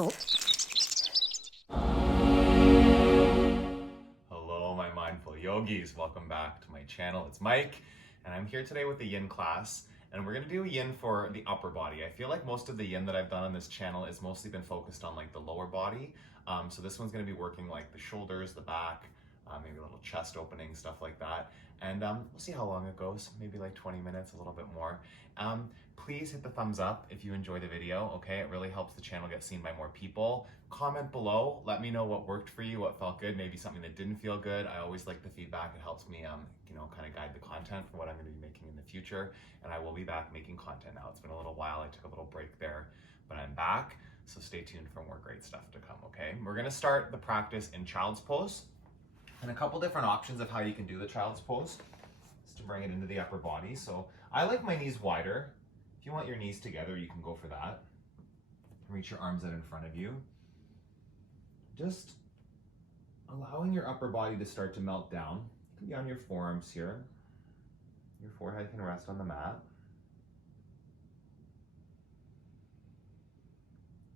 channel. Hello, my mindful yogis. Welcome back to my channel. It's Mike, and I'm here today with the yin class, and we're gonna do a yin for the upper body. I feel like most of the yin that I've done on this channel has mostly been focused on like the lower body. So this one's gonna be working like the shoulders, the back, maybe a little chest opening, stuff like that. And we'll see how long it goes, maybe like 20 minutes, a little bit more. Please hit the thumbs up if you enjoy the video, okay? It really helps the channel get seen by more people. Comment below, let me know what worked for you, what felt good, maybe something that didn't feel good. I always like the feedback. It helps me, kind of guide the content for what I'm gonna be making in the future. And I will be back making content now. It's been a little while, I took a little break there, but I'm back. So stay tuned for more great stuff to come, okay? We're gonna start the practice in child's pose. And a couple different options of how you can do the child's pose is to bring it into the upper body. So I like my knees wider. If you want your knees together, you can go for that. Reach your arms out in front of you. Just allowing your upper body to start to melt down. You can be on your forearms here. Your forehead can rest on the mat.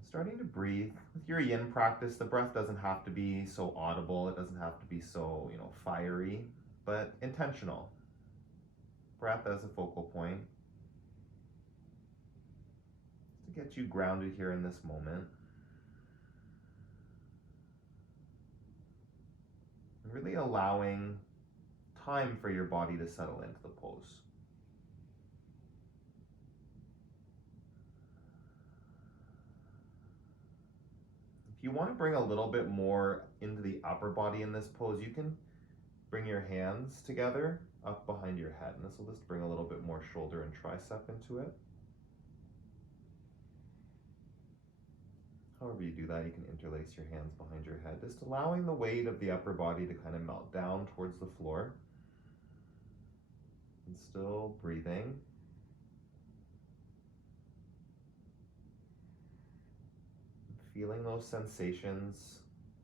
Starting to breathe. With your yin practice, the breath doesn't have to be so audible. It doesn't have to be so, fiery, but intentional. Breath as a focal point. To get you grounded here in this moment. And really allowing time for your body to settle into the pose. If you want to bring a little bit more into the upper body in this pose, you can bring your hands together up behind your head. And this will just bring a little bit more shoulder and tricep into it. However you do that, you can interlace your hands behind your head, just allowing the weight of the upper body to kind of melt down towards the floor. And still breathing. Feeling those sensations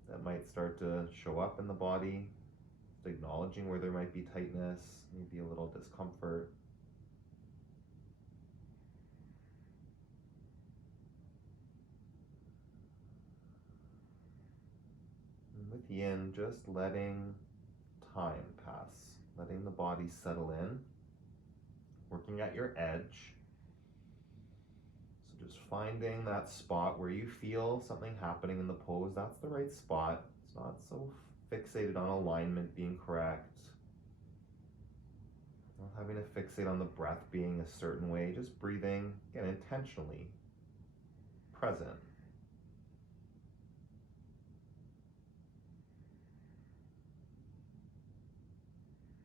that might start to show up in the body, just acknowledging where there might be tightness, maybe a little discomfort. With yin, just letting time pass, letting the body settle in, working at your edge. So just finding that spot where you feel something happening in the pose. That's the right spot. It's not so fixated on alignment being correct. Not having to fixate on the breath being a certain way, just breathing, again, intentionally present.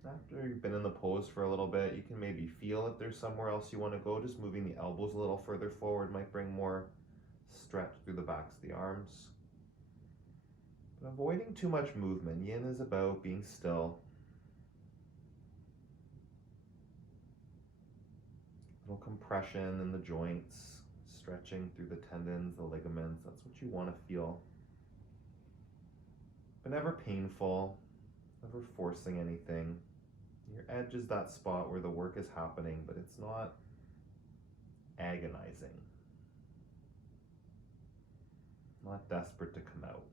After you've been in the pose for a little bit, you can maybe feel if there's somewhere else you want to go. Just moving the elbows a little further forward might bring more stretch through the backs of the arms. But avoiding too much movement. Yin is about being still. Little compression in the joints, stretching through the tendons, the ligaments. That's what you want to feel. But never painful, never forcing anything. Your edge is that spot where the work is happening, but it's not agonizing. Not desperate to come out.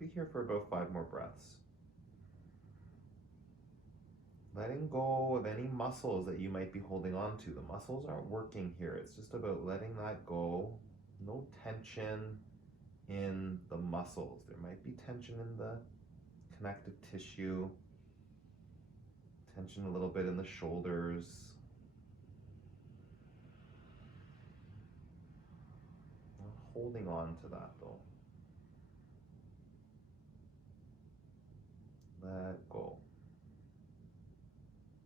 Be here for about 5 more breaths. Letting go of any muscles that you might be holding on to. The muscles aren't working here. It's just about letting that go. No tension in the muscles. There might be tension in the connective tissue. Tension a little bit in the shoulders. Not holding on to that though. Let go.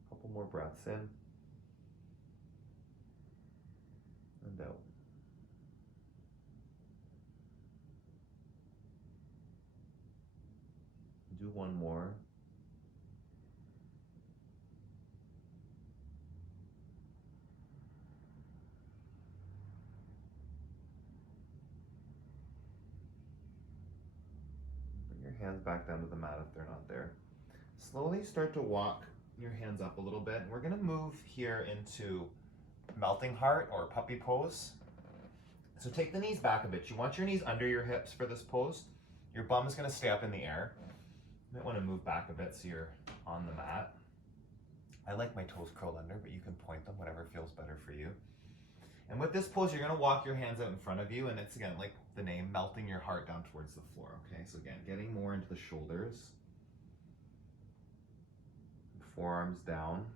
Couple more breaths in and out. Do one more. hands back down to the mat if they're not there. Slowly start to walk your hands up a little bit. We're gonna move here into melting heart or puppy pose. So take the knees back a bit. You want your knees under your hips for this pose. Your bum is gonna stay up in the air. You might wanna move back a bit so you're on the mat. I like my toes curled under, but you can point them, whatever feels better for you. And with this pose, you're gonna walk your hands out in front of you, and it's again, like the name, melting your heart down towards the floor, okay? So again, getting more into the shoulders. Forearms down.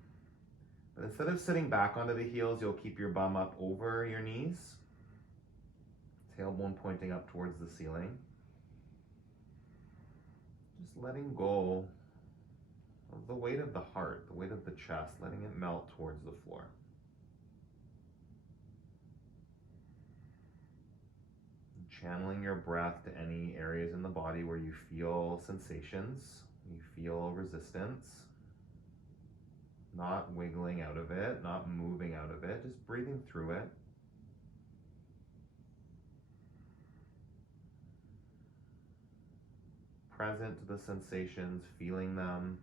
But instead of sitting back onto the heels, you'll keep your bum up over your knees. Tailbone pointing up towards the ceiling. Just letting go of the weight of the heart, the weight of the chest, letting it melt towards the floor. Channeling your breath to any areas in the body where you feel sensations, you feel resistance. Not wiggling out of it, not moving out of it, just breathing through it. Present to the sensations, feeling them,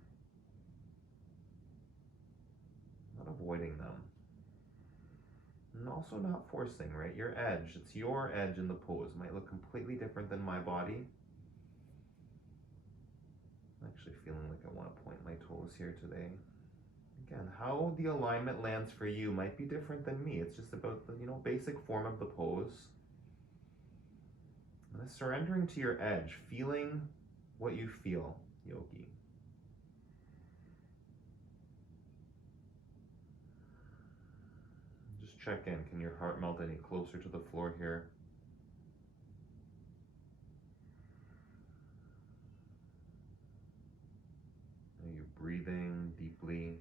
not avoiding them. And also not forcing, right? Your edge, it's your edge in the pose. It might look completely different than my body. I'm actually feeling like I want to point my toes here today. Again, how the alignment lands for you might be different than me. It's just about the, basic form of the pose. And surrendering to your edge, feeling what you feel, yogi. Just check in. Can your heart melt any closer to the floor here? Are you breathing deeply?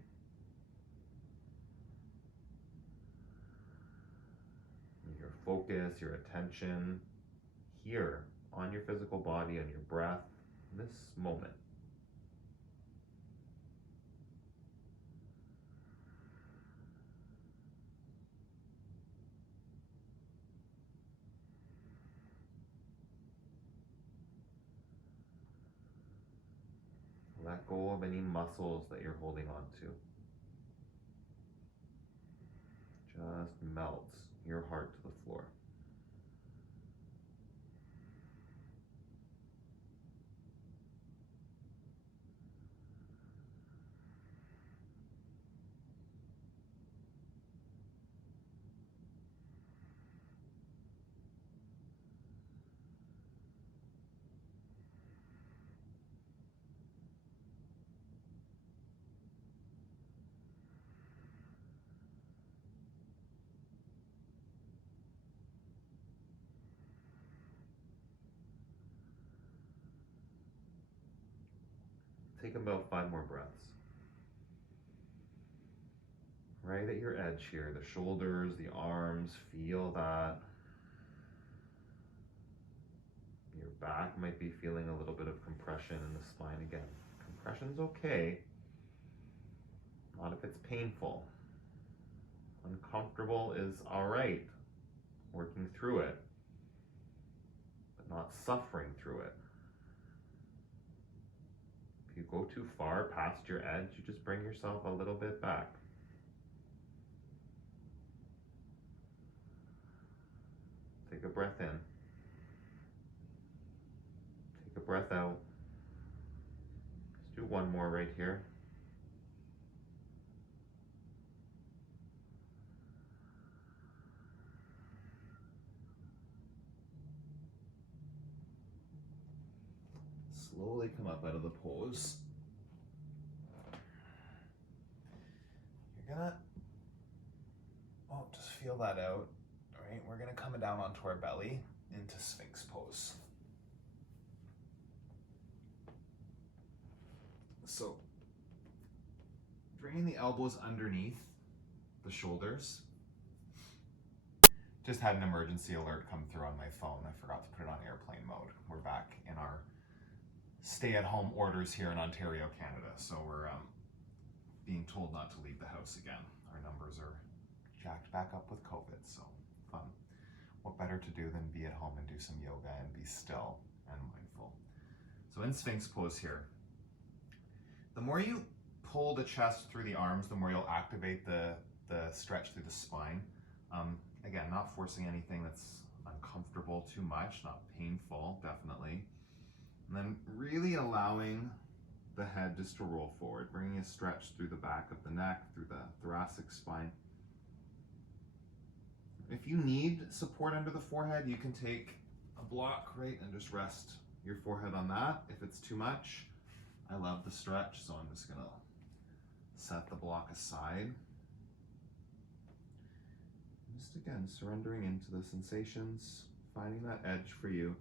Your focus, your attention here on your physical body, on your breath, in this moment. Let go of any muscles that you're holding on to. Just melts your heart to the floor. Take about 5 more breaths. Right at your edge here, the shoulders, the arms, feel that. Your back might be feeling a little bit of compression in the spine again. Compression's okay, not if it's painful. Uncomfortable is all right, working through it, but not suffering through it. If you go too far past your edge, you just bring yourself a little bit back. Take a breath in. Take a breath out. Let's do one more right here. Slowly come up out of the pose. You're gonna, just feel that out. All right, we're gonna come down onto our belly into Sphinx pose. So, bringing the elbows underneath the shoulders. Just had an emergency alert come through on my phone. I forgot to put it on airplane mode. We're back in our stay-at-home orders here in Ontario, Canada. So we're being told not to leave the house again. Our numbers are jacked back up with COVID, so fun. What better to do than be at home and do some yoga and be still and mindful. So in Sphinx pose here, the more you pull the chest through the arms, the more you'll activate the stretch through the spine. Again, not forcing anything that's uncomfortable too much, not painful, definitely. And then really allowing the head just to roll forward, bringing a stretch through the back of the neck, through the thoracic spine. If you need support under the forehead, you can take a block, right, and just rest your forehead on that. If it's too much, I love the stretch, so I'm just gonna set the block aside. Just again, surrendering into the sensations, finding that edge for you.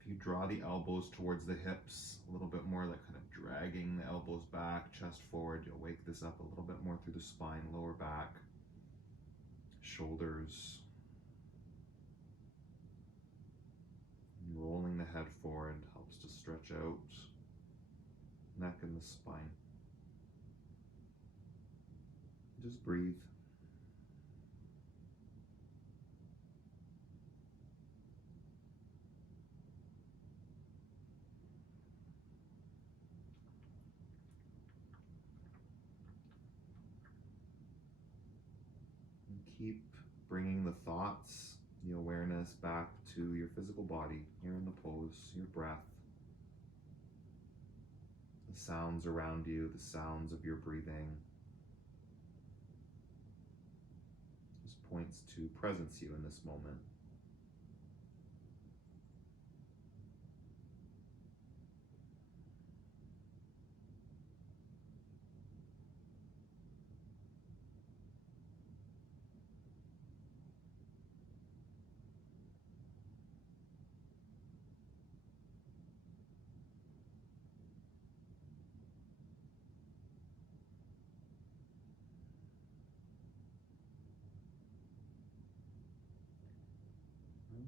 If you draw the elbows towards the hips, a little bit more, like kind of dragging the elbows back, chest forward, you'll wake this up a little bit more through the spine, lower back, shoulders. And rolling the head forward helps to stretch out neck and the spine. Just breathe. Keep bringing the thoughts, the awareness back to your physical body, here in the pose, your breath, the sounds around you, the sounds of your breathing. This points to presence you in this moment.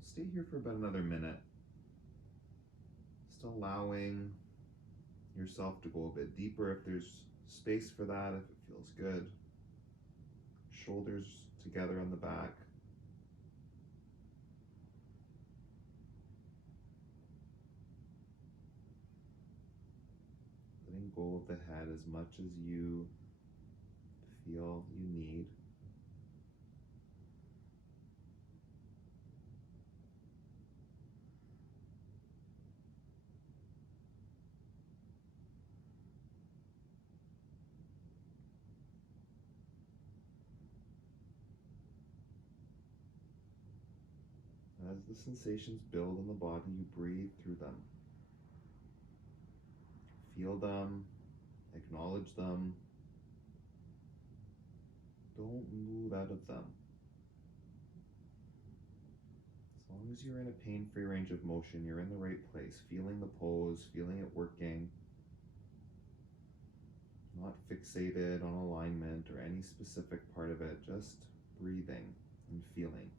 Stay here for about another minute. Just allowing yourself to go a bit deeper if there's space for that, if it feels good. Shoulders together on the back. Letting go of the head as much as you feel you need. As the sensations build in the body, you breathe through them. Feel them, acknowledge them. Don't move out of them. As long as you're in a pain-free range of motion, you're in the right place, feeling the pose, feeling it working. Not fixated on alignment or any specific part of it, just breathing and feeling.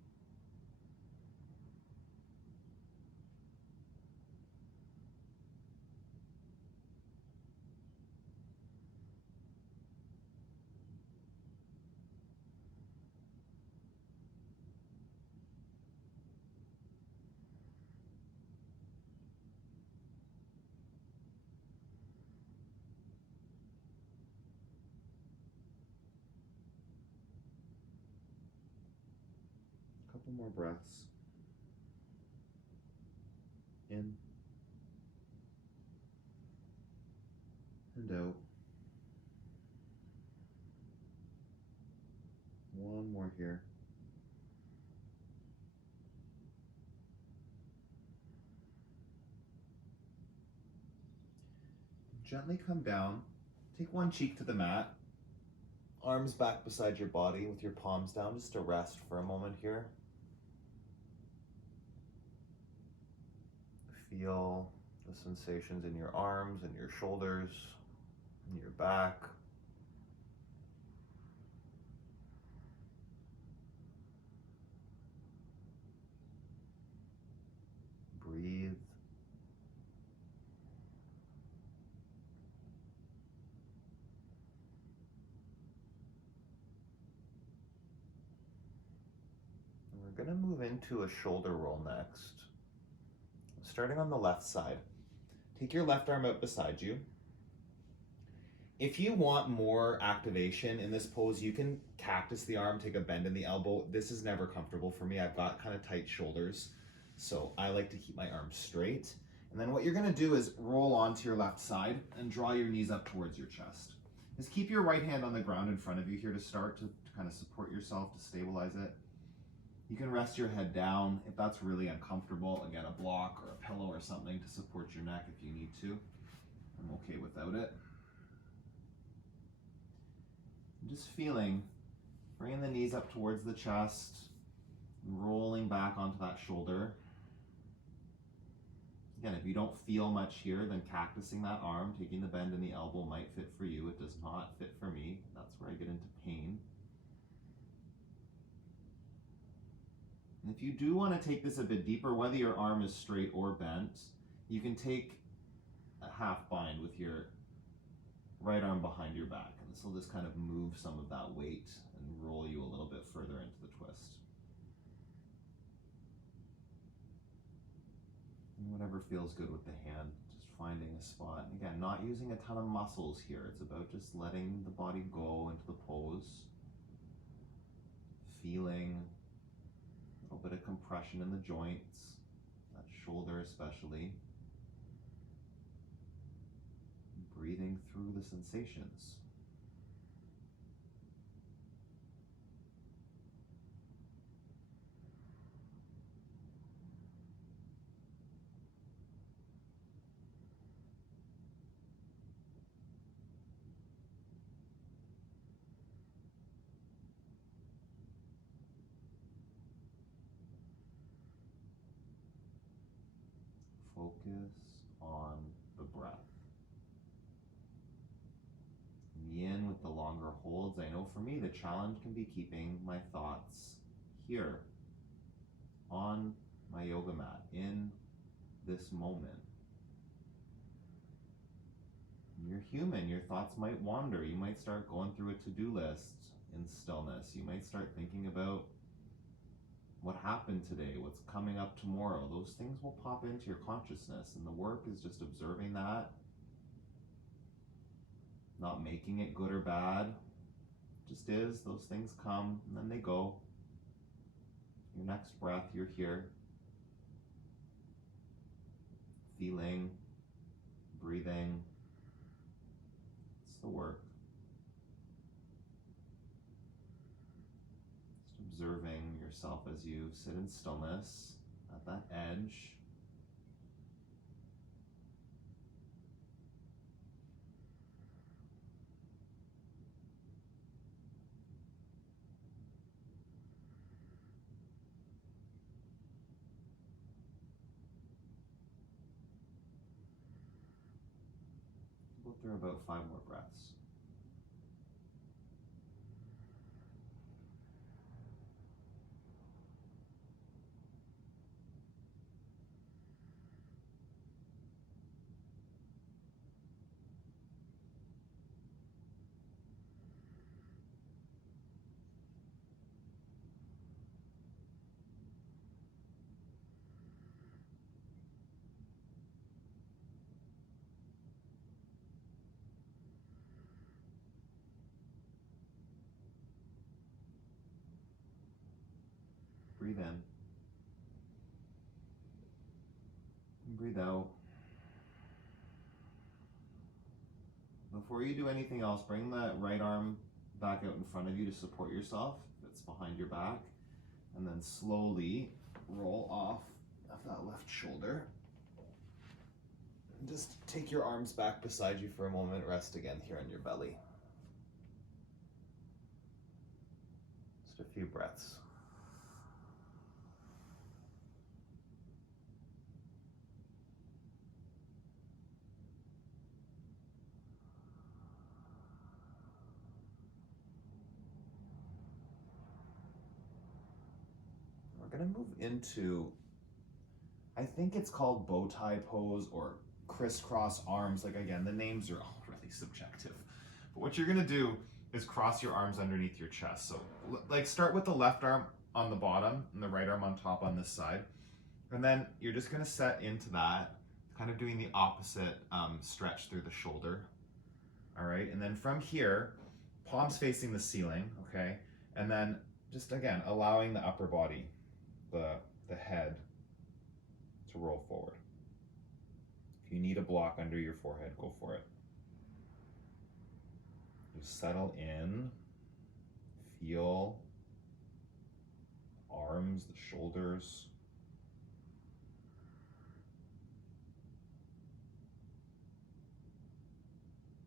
Couple more breaths. In and out. One more here. Gently come down. Take one cheek to the mat. Arms back beside your body with your palms down, just to rest for a moment here. Feel the sensations in your arms and your shoulders, in your back. Breathe. And we're going to move into a shoulder roll next. Starting on the left side. Take your left arm out beside you. If you want more activation in this pose, you can cactus the arm, take a bend in the elbow. This is never comfortable for me. I've got kind of tight shoulders, so I like to keep my arms straight. And then what you're gonna do is roll onto your left side and draw your knees up towards your chest. Just keep your right hand on the ground in front of you here to start, to kind of support yourself, to stabilize it. You can rest your head down if that's really uncomfortable. Again, a block or a pillow or something to support your neck if you need to. I'm okay without it. I'm just feeling, bringing the knees up towards the chest, rolling back onto that shoulder. Again, if you don't feel much here, then cactusing that arm, taking the bend in the elbow might fit for you. It does not fit for me. That's where I get into pain. And if you do want to take this a bit deeper, whether your arm is straight or bent, you can take a half bind with your right arm behind your back. And this will just kind of move some of that weight and roll you a little bit further into the twist. And whatever feels good with the hand, just finding a spot. And again, not using a ton of muscles here. It's about just letting the body go into the pose. Feeling a little bit of compression in the joints, that shoulder especially. Breathing through the sensations. Focus on the breath. Yin with the longer holds. I know for me the challenge can be keeping my thoughts here on my yoga mat in this moment. You're human, your thoughts might wander. You might start going through a to-do list in stillness. You might start thinking about what happened today, what's coming up tomorrow. Those things will pop into your consciousness, and the work is just observing that, not making it good or bad. It just is. Those things come and then they go. Your next breath, you're here. Feeling, breathing. It's the work. Just observing yourself as you sit in stillness at that edge. Go through about 5 more breaths. Breathe in. And breathe out. Before you do anything else, bring that right arm back out in front of you to support yourself. It's behind your back. And then slowly roll off of that left shoulder. And just take your arms back beside you for a moment. Rest again here on your belly. Just a few breaths. We're going to move into, I think it's called bow tie pose or crisscross arms. Like again, the names are all really subjective. But what you're going to do is cross your arms underneath your chest. So like start with the left arm on the bottom and the right arm on top on this side. And then you're just going to set into that, kind of doing the opposite stretch through the shoulder. All right, and then from here, palms facing the ceiling, okay? And then just again, allowing the upper body, the head to roll forward. If you need a block under your forehead, go for it. Just settle in, feel arms, the shoulders.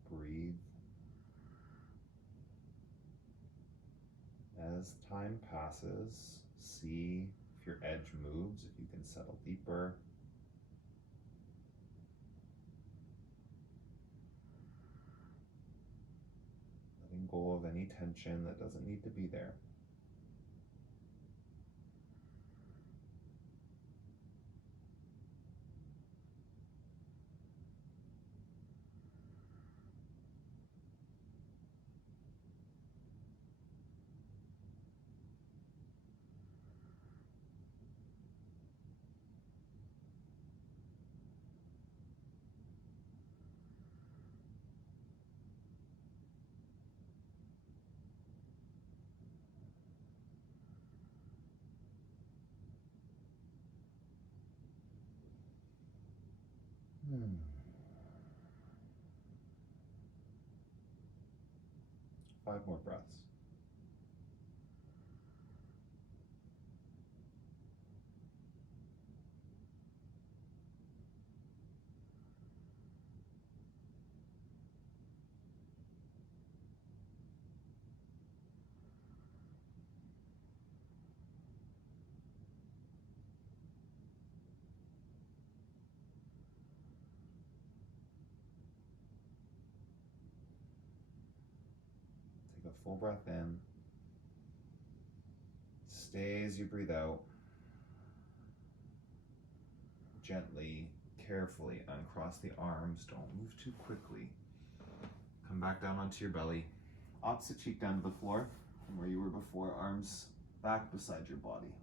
Breathe. As time passes, see if your edge moves, if you can settle deeper. Letting go of any tension that doesn't need to be there. Hmm. 5 more breaths. Take a full breath in. Stay as you breathe out. Gently, carefully uncross the arms. Don't move too quickly. Come back down onto your belly. Opposite cheek down to the floor from where you were before. Arms back beside your body.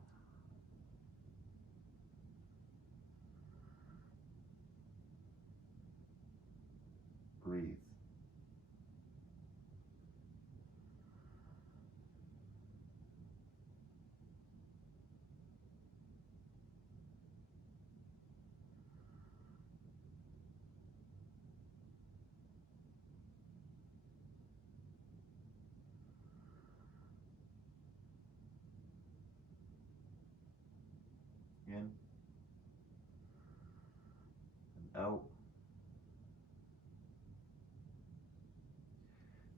Breathe. In and out.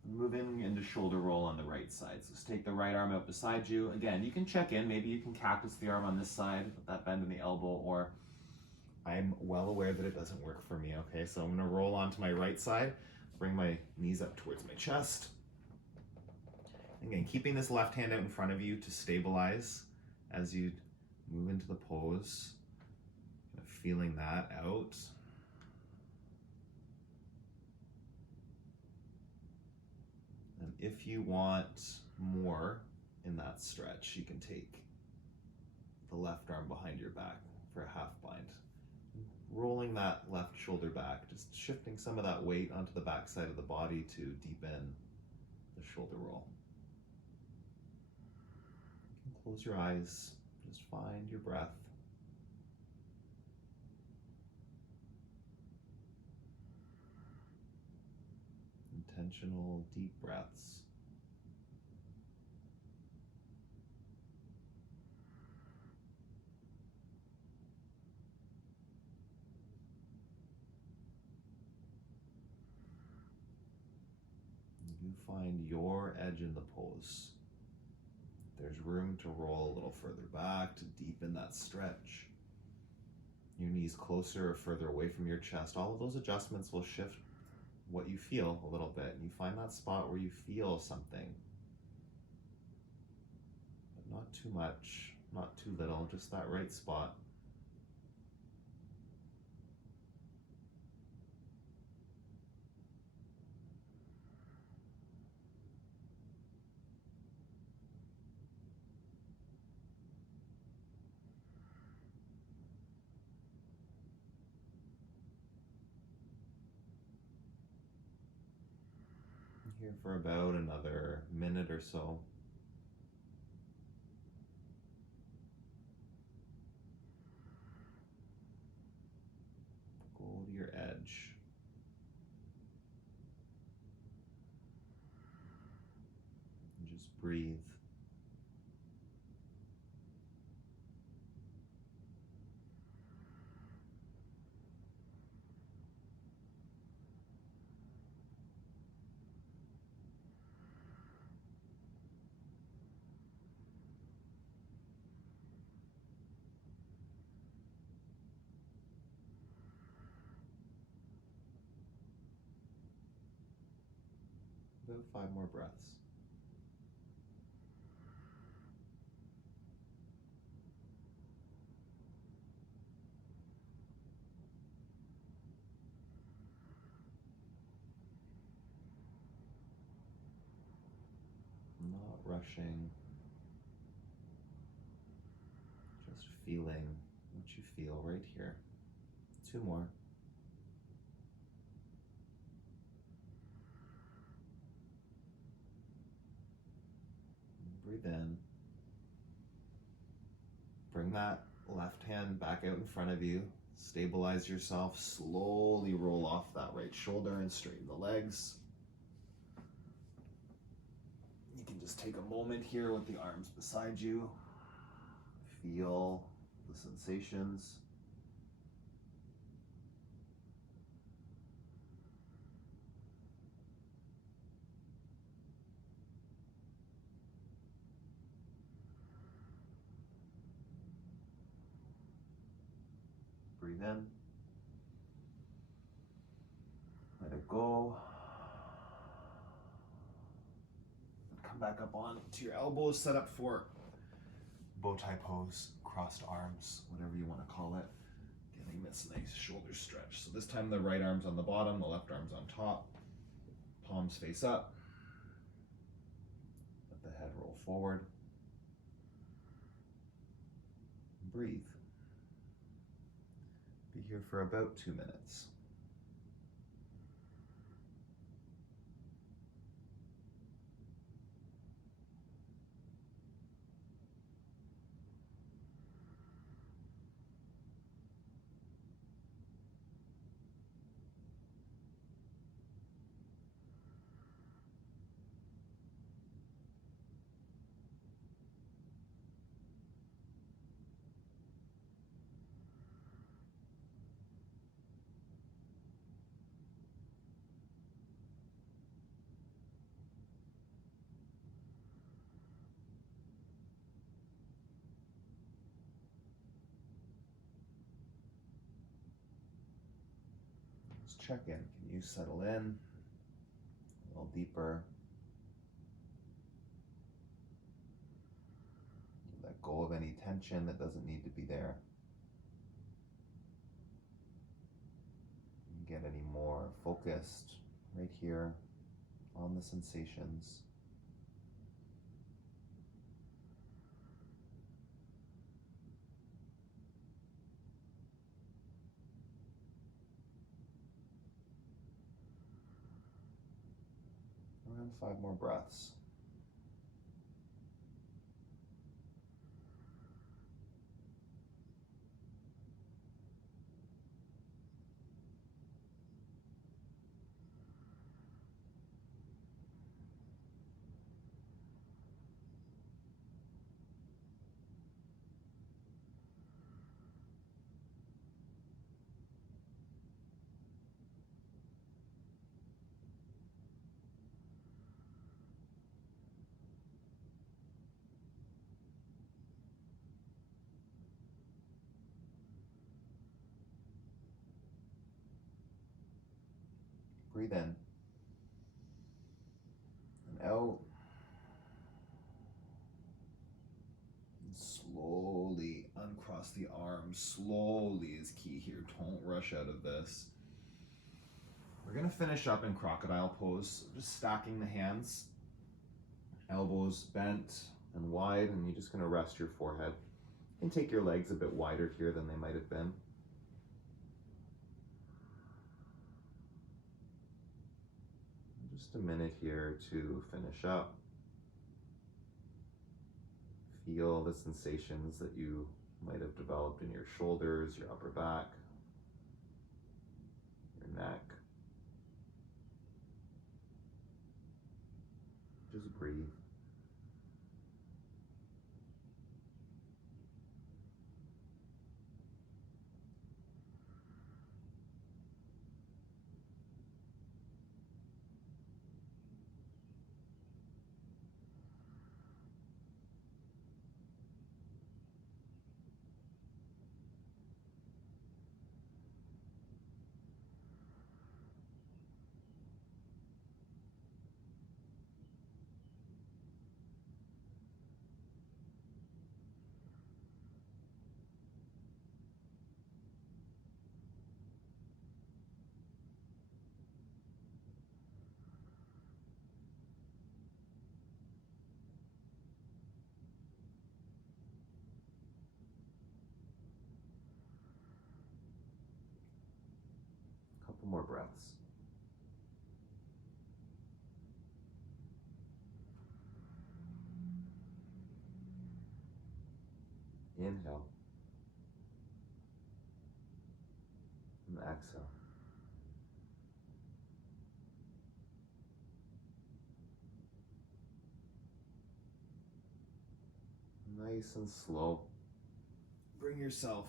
Moving into shoulder roll on the right side. So just take the right arm out beside you. Again, you can check in. Maybe you can cactus the arm on this side with that bend in the elbow, or I'm well aware that it doesn't work for me, okay? So I'm gonna roll onto my right side, bring my knees up towards my chest. Again, keeping this left hand out in front of you to stabilize as you move into the pose. Kind of feeling that out. And if you want more in that stretch, you can take the left arm behind your back for a half bind. Rolling that left shoulder back, just shifting some of that weight onto the back side of the body to deepen the shoulder roll. You can close your eyes, just find your breath. Intentional deep breaths. You find your edge in the pose. There's room to roll a little further back to deepen that stretch. Your knees closer or further away from your chest. All of those adjustments will shift what you feel a little bit. And you find that spot where you feel something. But not too much, not too little, just that right spot. Here for about another minute or so. Go to your edge. And just breathe. About 5 more breaths. Not rushing, just feeling what you feel right here. 2 more. Breathe in. Bring that left hand back out in front of you. Stabilize yourself. Slowly roll off that right shoulder and straighten the legs. You can just take a moment here with the arms beside you. Feel the sensations. Breathe in. Let it go. Come back up on to your elbows, set up for bow tie pose, crossed arms, whatever you want to call it. Getting this nice shoulder stretch. So this time the right arm's on the bottom, the left arm's on top. Palms face up. Let the head roll forward. Breathe. Be here for about 2 minutes. Check in. Can you settle in a little deeper? Let go of any tension that doesn't need to be there. Get any more focused right here on the sensations. Around 5 more breaths. Breathe in and out. And slowly uncross the arms. Slowly is key here. Don't rush out of this. We're going to finish up in crocodile pose. Just stacking the hands, elbows bent and wide, and you're just going to rest your forehead. You can take your legs a bit wider here than they might have been. Just a minute here to finish up. Feel the sensations that you might have developed in your shoulders, your upper back, your neck. Just breathe. Couple more breaths. Inhale. And exhale. Nice and slow. Bring yourself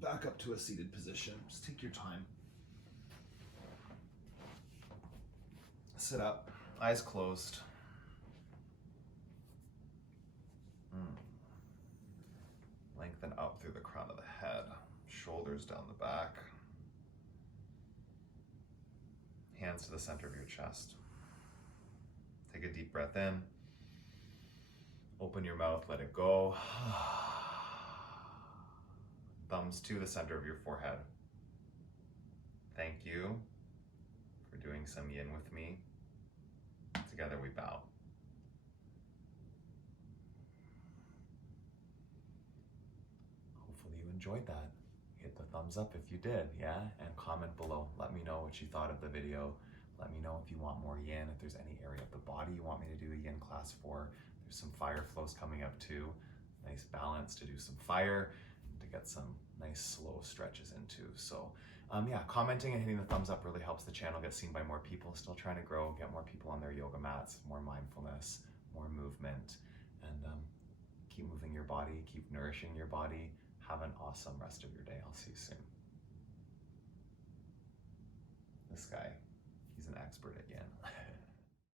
back up to a seated position. Just take your time. Sit up, eyes closed. Lengthen up through the crown of the head, shoulders down the back. Hands to the center of your chest. Take a deep breath in. Open your mouth, let it go. Thumbs to the center of your forehead. Thank you for doing some yin with me. Together we bow. Hopefully you enjoyed that. Hit the thumbs up if you did, yeah? And comment below. Let me know what you thought of the video. Let me know if you want more yin, if there's any area of the body you want me to do a yin class for. There's some fire flows coming up too. Nice balance to do some fire, to get some nice slow stretches into. So yeah, commenting and hitting the thumbs up really helps the channel get seen by more people. Still trying to grow, get more people on their yoga mats, more mindfulness, more movement, and keep moving your body, keep nourishing your body. Have an awesome rest of your day. I'll see you soon. This guy, he's an expert at yin.